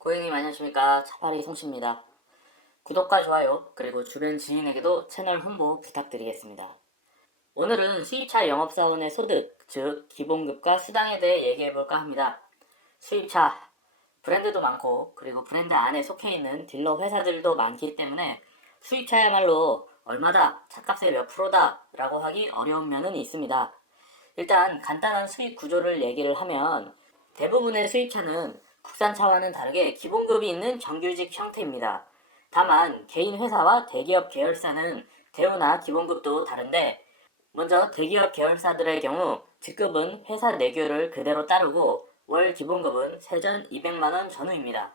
고객님 안녕하십니까. 차파리 송씨입니다. 구독과 좋아요 그리고 주변 지인에게도 채널 홍보 부탁드리겠습니다. 오늘은 수입차 영업사원의 소득, 즉 기본급과 수당에 대해 얘기해볼까 합니다. 수입차, 브랜드도 많고 그리고 브랜드 안에 속해있는 딜러 회사들도 많기 때문에 수입차야말로 얼마다, 차값의 몇 프로다 라고 하기 어려운 면은 있습니다. 일단 간단한 수입 구조를 얘기를 하면 대부분의 수입차는 국산차와는 다르게 기본급이 있는 정규직 형태입니다. 다만 개인 회사와 대기업 계열사는 대우나 기본급도 다른데, 먼저 대기업 계열사들의 경우 직급은 회사 내규를 그대로 따르고 월 기본급은 세전 200만원 전후입니다.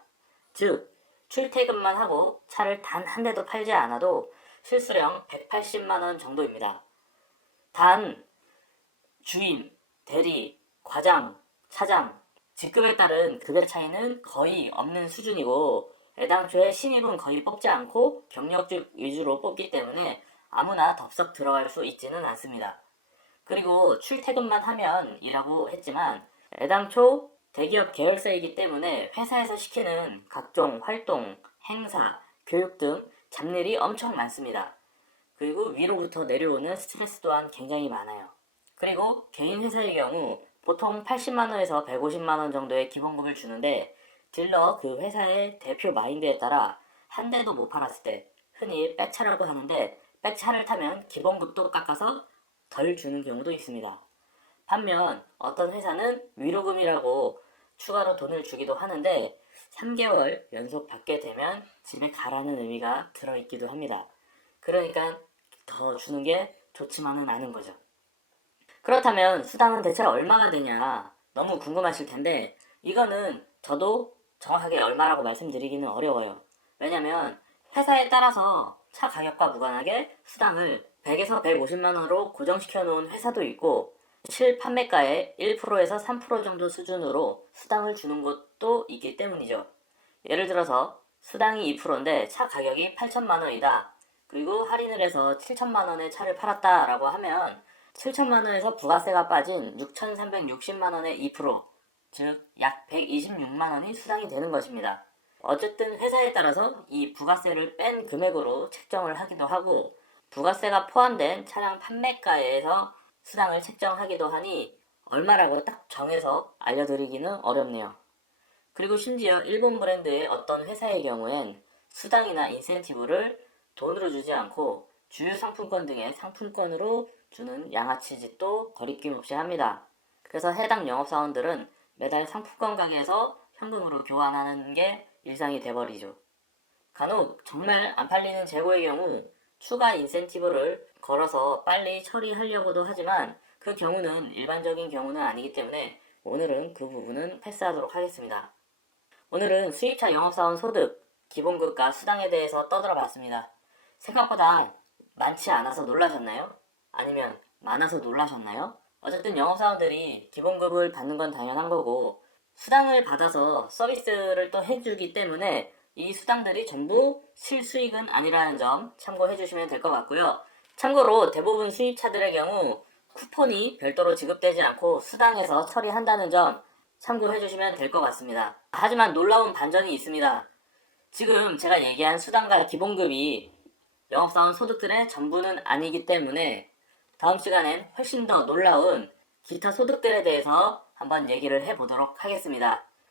즉 출퇴근만 하고 차를 단 한 대도 팔지 않아도 실수령 180만원 정도입니다. 단 주임, 대리, 과장, 차장, 직급에 따른 급여 차이는 거의 없는 수준이고, 애당초에 신입은 거의 뽑지 않고 경력직 위주로 뽑기 때문에 아무나 덥석 들어갈 수 있지는 않습니다. 그리고 출퇴근만 하면 이라고 했지만 애당초 대기업 계열사이기 때문에 회사에서 시키는 각종 활동, 행사, 교육 등 잡일이 엄청 많습니다. 그리고 위로부터 내려오는 스트레스 또한 굉장히 많아요. 그리고 개인 회사의 경우 보통 80만원에서 150만원 정도의 기본급을 주는데, 딜러 그 회사의 대표 마인드에 따라 한 대도 못 팔았을 때 흔히 백차라고 하는데, 백차를 타면 기본급도 깎아서 덜 주는 경우도 있습니다. 반면 어떤 회사는 위로금이라고 추가로 돈을 주기도 하는데 3개월 연속 받게 되면 집에 가라는 의미가 들어있기도 합니다. 그러니까 더 주는 게 좋지만은 않은 거죠. 그렇다면 수당은 대체 얼마가 되냐 너무 궁금하실 텐데, 이거는 저도 정확하게 얼마라고 말씀드리기는 어려워요. 왜냐면 회사에 따라서 차 가격과 무관하게 수당을 100에서 150만원으로 고정시켜 놓은 회사도 있고, 실 판매가의 1%에서 3% 정도 수준으로 수당을 주는 곳도 있기 때문이죠. 예를 들어서 수당이 2%인데 차 가격이 8천만원이다. 그리고 할인을 해서 7천만원에 차를 팔았다라고 하면 7천만원에서 부가세가 빠진 6,360만원의 2%, 즉 약 126만원이 수당이 되는 것입니다. 어쨌든 회사에 따라서 이 부가세를 뺀 금액으로 책정을 하기도 하고, 부가세가 포함된 차량 판매가에서 수당을 책정하기도 하니 얼마라고 딱 정해서 알려드리기는 어렵네요. 그리고 심지어 일본 브랜드의 어떤 회사의 경우엔 수당이나 인센티브를 돈으로 주지 않고 주유 상품권 등의 상품권으로 주는 양아치 짓도 거리낌 없이 합니다. 그래서 해당 영업사원들은 매달 상품권 가게에서 현금으로 교환하는 게 일상이 돼버리죠. 간혹 정말 안 팔리는 재고의 경우 추가 인센티브를 걸어서 빨리 처리하려고도 하지만 그 경우는 일반적인 경우는 아니기 때문에 오늘은 그 부분은 패스하도록 하겠습니다. 오늘은 수입차 영업사원 소득, 기본급과 수당에 대해서 떠들어 봤습니다. 생각보다 많지 않아서 놀라셨나요? 아니면 많아서 놀라셨나요? 어쨌든 영업사원들이 기본급을 받는 건 당연한 거고, 수당을 받아서 서비스를 또 해주기 때문에 이 수당들이 전부 실수익은 아니라는 점 참고해 주시면 될 것 같고요. 참고로 대부분 수입차들의 경우 쿠폰이 별도로 지급되지 않고 수당에서 처리한다는 점 참고해 주시면 될 것 같습니다. 하지만 놀라운 반전이 있습니다. 지금 제가 얘기한 수당과 기본급이 영업사원 소득들의 전부는 아니기 때문에 다음 시간엔 훨씬 더 놀라운 기타 소득들에 대해서 한번 얘기를 해보도록 하겠습니다.